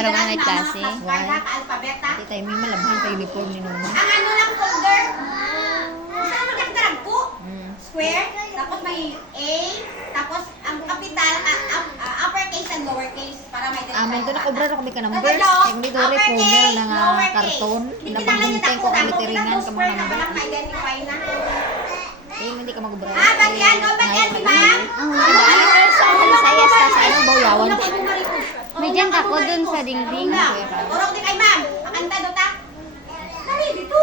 Karoon ka may klase. Alphabet ha? Ati tayo may malabhan tayo uniform ni Nuna. Ang ano lang folder. Saan magkaktarag po? Square. Tapos may A. Tapos ang capital, uppercase and lowercase. Para may Aman to nakobra na kami ka numbers. Tatlo, Kaya kung dito rin uppercase, na nga lowercase. karton. Hindi Napagbuntin ko kami tiringan ka mga number. Parang ma-identify na. Eh, hindi ka magobra. Ah, bagyan ko, bagyan si ma'am. Sayas ka sa anong bawyawan. May dyan ako dun sa dingding. Turok di kay ma'am. Pakanta do ta. Dali dito.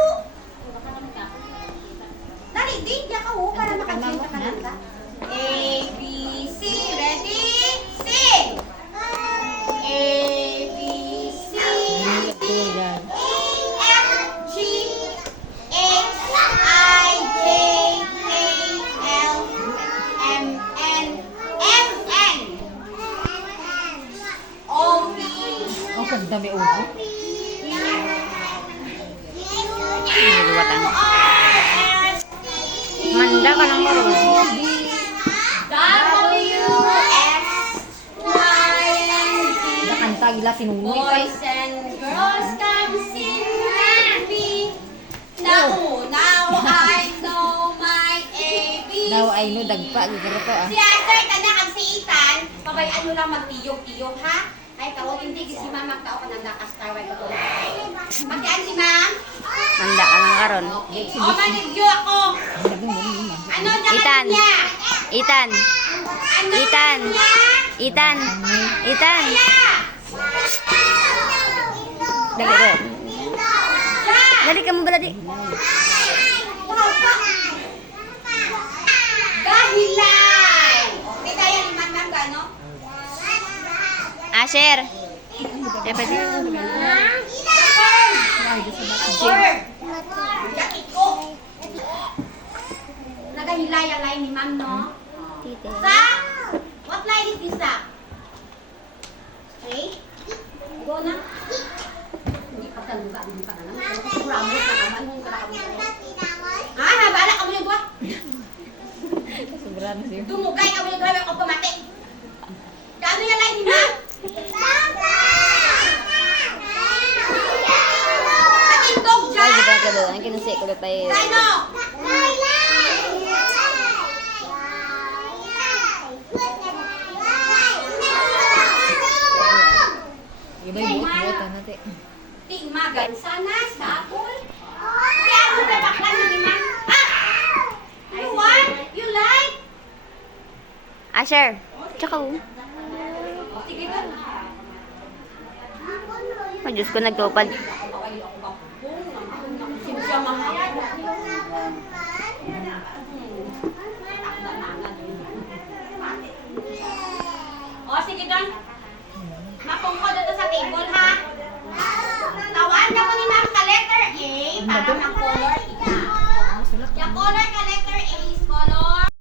Dali din diya ka ho para makasing ka kananta. A B C ready? Sing. A B C D E F G H I J K L M N M N O P Oh, kagda may ulo. Niluwatan. Manda ka ng marul. Nakanta gila sinunoy pa. Boys and girls, come sing with me. Now I know my ABC. Now I know dagpa gigara ko ah. Si Aster, kana kang si Ethan, pabay ano lang magtiyog-tiyog ha? Ay, tawag hindi si Ma'am magtao ka ng nakastar while ko. Magkaan si Ma'am? Manda ka ng karon. O, manigyo ako. Ano na Ethan. niya? Ethan. Ano Ethan. niya? Ethan. Ethan. Dali ko. Dali ka mo bala di. Dahilay! Okay, kaya ni Ma'am gano? Asher. Dapat Nagahilay ang line ni Ma'am, no? Tite. Sa? What line is this, sa? Okay? Go na. Hindi pa taluga, hindi pa na lang. Ramos na naman, kung kakamuha. Ha? Habala ka mo yung dua? Sobra na siya. Dumugay ka mo yung grabe automatic. Kano yung line ni Ma'am? Katindog Ay, dyan! di ba ka doon? Ang kinasi ko ba tayo? Kano? Iba yung buot-buot na natin. Tingmagan sana sa apple. Kaya ako na baklan ni Ma'am. Ah! You want? You like? Asher. Tsaka oh. Sige ka. Diyos ko nagtupad.